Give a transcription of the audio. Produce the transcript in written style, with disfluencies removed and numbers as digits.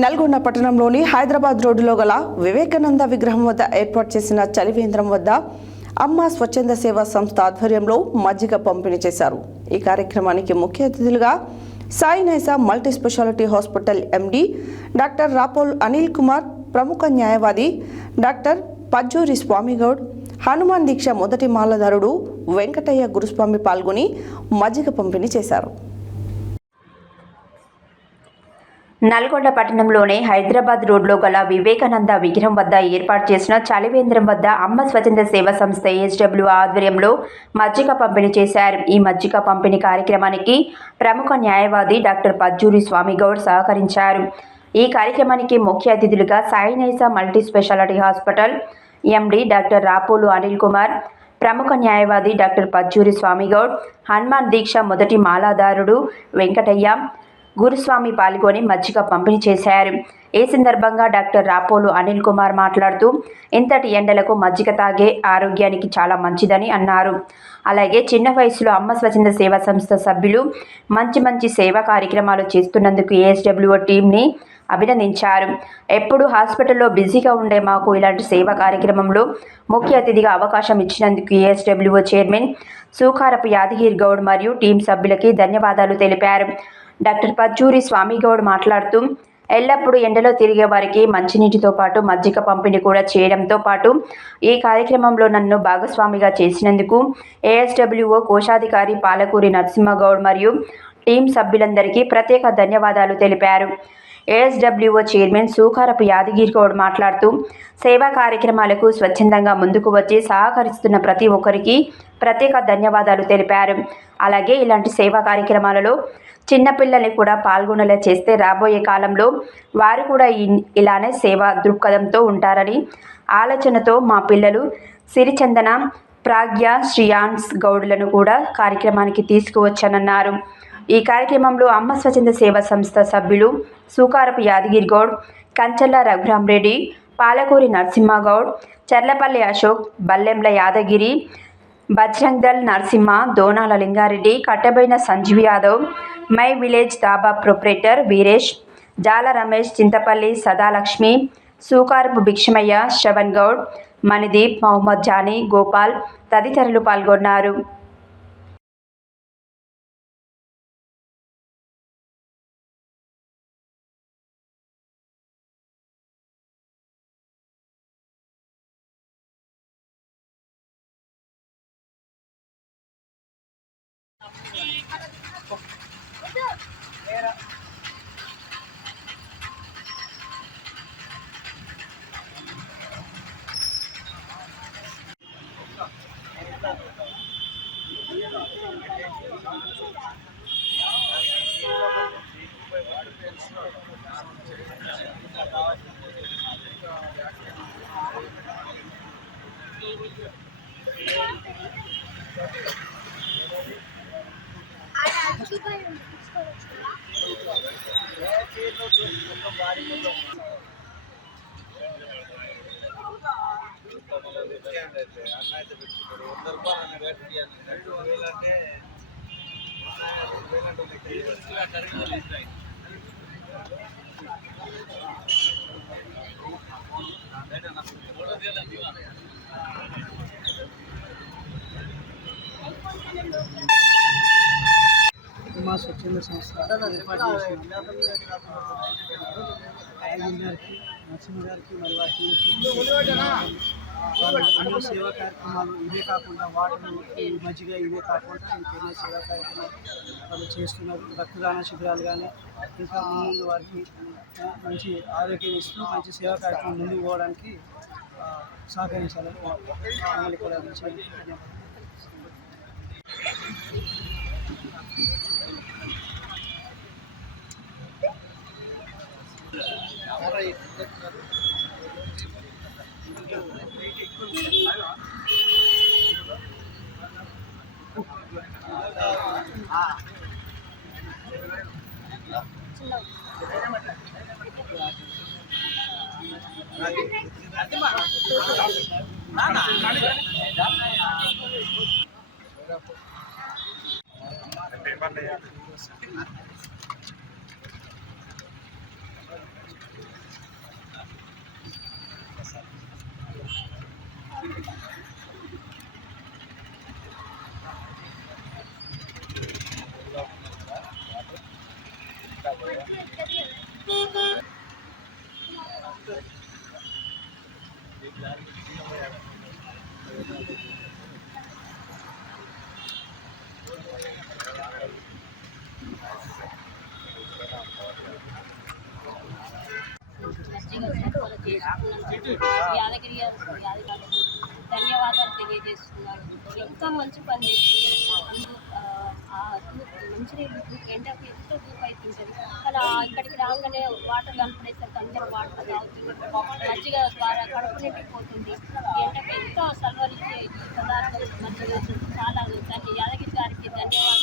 నల్గొండ పట్టణంలోని హైదరాబాద్ రోడ్డులో గల వివేకానంద విగ్రహం వద్ద ఏర్పాటు చేసిన చలివేంద్రం వద్ద అమ్మ స్వచ్ఛంద సేవా సంస్థ ఆధ్వర్యంలో మజ్జిగ పంపిణీ చేశారు. ఈ కార్యక్రమానికి ముఖ్య అతిథులుగా Sai Naisa multi speciality hospital MD doctor Rapol Anil Kumar, ప్రముఖ న్యాయవాది డాక్టర్ పజ్జూరి స్వామిగౌడ్, హనుమాన్ దీక్ష మొదటి మాలధారుడు వెంకటయ్య గురుస్వామి పాల్గొని మజ్జిగ పంపిణీ చేశారు. నల్గొండ పట్టణంలోని హైదరాబాద్ రోడ్లో గల వివేకానంద విగ్రహం వద్ద ఏర్పాటు చేసిన చలివేంద్రం వద్ద అమ్మ స్వచ్ఛంద సేవా సంస్థ ASW ఆధ్వర్యంలో మజ్జిగ పంపిణీ చేశారు. ఈ మజ్జిగ పంపిణీ కార్యక్రమానికి ప్రముఖ న్యాయవాది డాక్టర్ పజ్జూరి స్వామిగౌడ్ సహకరించారు. ఈ కార్యక్రమానికి ముఖ్య అతిథులుగా Sai Naisa multi speciality hospital MD doctor Rapolu Anil Kumar, ప్రముఖ న్యాయవాది డాక్టర్ పజ్జూరి స్వామిగౌడ్, హనుమాన్ దీక్ష మొదటి మాలాధారుడు వెంకటయ్య గురుస్వామి పాల్గొని మజ్జిగ పంపిణీ చేశారు. ఈ సందర్భంగా డాక్టర్ రాపోలు అనిల్ కుమార్ మాట్లాడుతూ, ఇంతటి ఎండలకు మజ్జిగ తాగే ఆరోగ్యానికి చాలా మంచిదని అన్నారు. అలాగే చిన్న వయసులో అమ్మ స్వచ్ఛంద సేవా సంస్థ సభ్యులు మంచి సేవా కార్యక్రమాలు చేస్తున్నందుకు ASW టీంని అభినందించారు. ఎప్పుడు హాస్పిటల్లో బిజీగా ఉండే మాకు ఇలాంటి సేవా కార్యక్రమంలో ముఖ్య అతిథిగా అవకాశం ఇచ్చినందుకు ASW చైర్మన్ సూకారపు యాదగిరి గౌడ్ మరియు టీం సభ్యులకి ధన్యవాదాలు తెలిపారు. డాక్టర్ పజ్జూరి స్వామిగౌడ్ మాట్లాడుతూ, ఎల్లప్పుడూ ఎండలో తిరిగే వారికి మంచినీటితో పాటు మజ్జిగ పంపిణీ కూడా చేయడంతో పాటు ఈ కార్యక్రమంలో నన్ను భాగస్వామిగా చేసినందుకు ASWO కోశాధికారి పాలకూరి నరసింహగౌడ్ మరియు టీం సభ్యులందరికీ ప్రత్యేక ధన్యవాదాలు తెలిపారు. ASWO చైర్మన్ సూకారపు యాదగిరి గౌడ్ మాట్లాడుతూ, సేవా కార్యక్రమాలకు స్వచ్ఛందంగా ముందుకు వచ్చి సహకరిస్తున్న ప్రతి ఒక్కరికి ప్రత్యేక ధన్యవాదాలు తెలిపారు. అలాగే ఇలాంటి సేవా కార్యక్రమాలలో చిన్నపిల్లల్ని కూడా పాల్గొనేలా చేస్తే రాబోయే కాలంలో వారు కూడా ఇలానే సేవా దృక్పథంతో ఉంటారని ఆలోచనతో మా పిల్లలు సిరిచందన, ప్రాగ్య, శ్రియాన్స్ గౌడ్లను కూడా కార్యక్రమానికి తీసుకువచ్చానన్నారు. ఈ కార్యక్రమంలో అమ్మ స్వచ్ఛంద సేవా సంస్థ సభ్యులు Sukarapu Yadagiri Goud, Kanchalla Raghuramareddy, Palakuri Narasimhagoud, Charlapalli Ashok, Ballemla Yadagiri, Bajrang Dal Narasimha, Donala Lingareddy, Kattabaina Sanjeev Yadav, my village dhaba proprietor Veeresh, Jala Ramesh, Chintapalli Sadalakshmi, Sukarapu Bhikshamaiah, Shravan Goud, Manideep, Mohammed Johnny, Gopal తదితరులు పాల్గొన్నారు. మా స్వచ్ఛంద సంస్థ ఏర్పాటు చేసిన గారికి, నరసింహ గారికి మరియు వారి టీంకి ఎన్నో సేవా కార్యక్రమాలు ఇవే కాకుండా వాటర్, మజ్జిగ ఇవే కాకుండా ఇంకెన్నో సేవా కార్యక్రమాలు వాళ్ళు చేస్తున్నారు. రక్తదాన శిబిరాలు కానీ ఇంకా ముందు వారికి మంచి ఆరోగ్యం ఇస్తూ మంచి సేవా కార్యక్రమం ముందుకు పోవడానికి సహకరించాలని మమ్మల్ని కూడా యాదగిరి గారికి ధన్యవాదాలు తెలియజేస్తున్నాను. ఎంతో మంచి పని చేస్తున్నారు. మంచినీళ్ళు ఎండకు ఎంతో దూపు అవుతుంటుంది, కానీ ఇక్కడికి రాగానే వాటర్ కనపడేసరికి అందరూ వాటర్ తాగుతున్నారు. మజ్జిగ ద్వారా కడుపు నిండిపోతుంది. ఎండకు ఎంతో సలవరించే ఈ పదార్థం మజ్జిగ. చాలా యాదగిరి గారికి ధన్యవాదాలు.